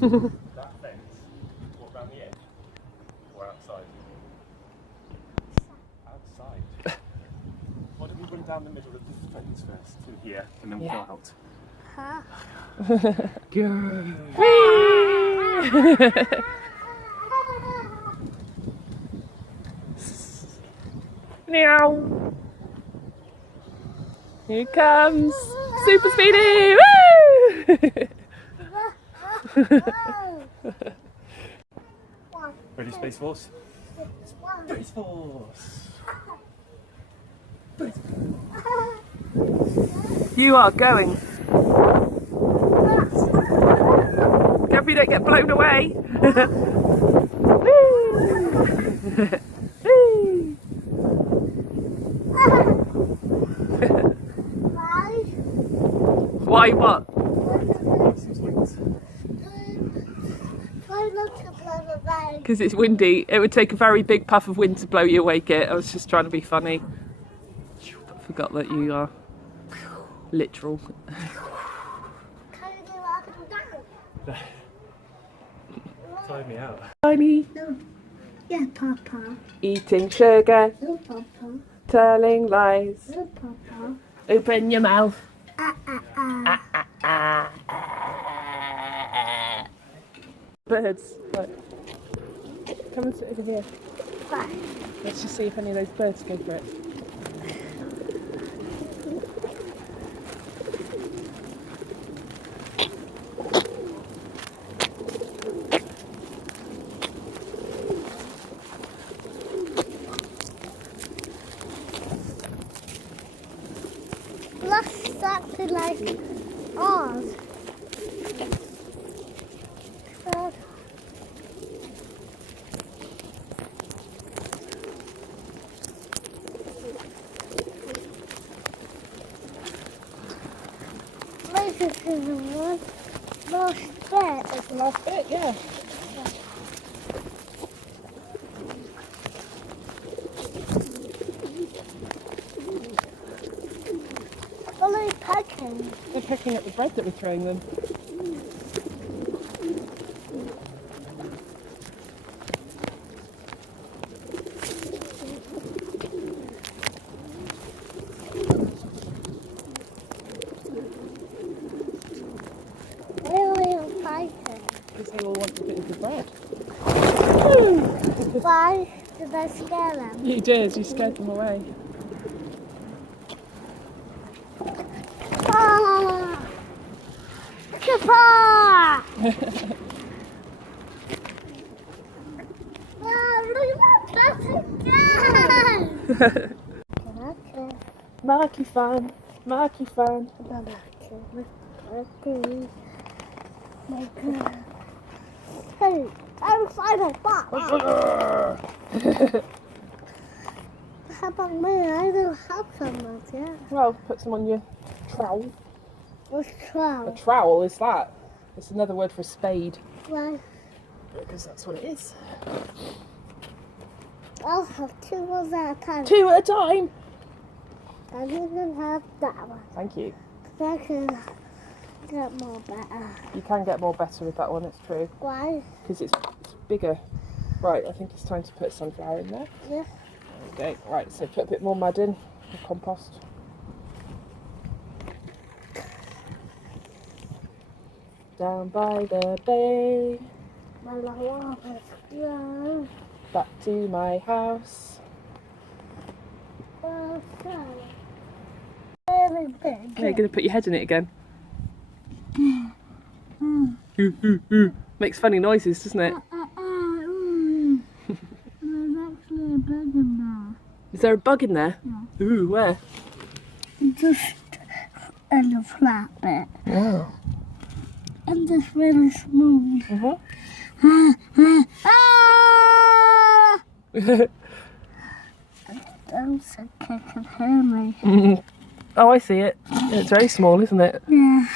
That fence, walk around the edge or outside? Outside. Why don't we run down the middle of the fence first to here and then we'll go out? Huh? Go! Meow. Here it comes. Super speedy. Woo! Ready, Space Force? Space Force! You are going. Hope you don't get blown away. Why what? Because it's windy. It would take a very big puff of wind to blow you away, Kit. I was just trying to be funny. I forgot that you are literal. Tie me out. Tiny. No. Yeah, Papa. Eating sugar. No, Papa. Telling lies. No, Papa. Open your mouth. Birds. Right. Come and sit over here. Bye. Let's just see if any of those birds go for it. Looks exactly like ours. This is the one last bit. That's the last bit, yeah. What are they pecking? They're picking up the bread that we're throwing them. Because they all want a bit of the bread. Why did I scare them? You did, you scared them away. Ah! Kappa! Marky fan, Marky fan. Hey, I'm fine at that. How about me? I don't have some much yet. Well, put some on your trowel. What's A 12? trowel is that? It's another word for a spade. Well, Because that's what it is. I'll have two ones at a time. 2 at a time. And you can have that one. Thank you. 'Cause I can get more better. You can get more better with that one, it's true. Why? Because it's bigger. Right, I think it's time to put sunflower in there. Yeah. Okay, right, so put a bit more mud in, or compost. Down by the bay, Yeah. back to my house. Very big. Now you're going to put your head in it again. Makes funny noises, doesn't it? There's actually a bug in there. Is there a bug in there? Yeah. Ooh, where? Just in the flat bit. Oh. And just really smooth. Don't think I can hear me. Oh, I see it. It's very small, isn't it? Yeah.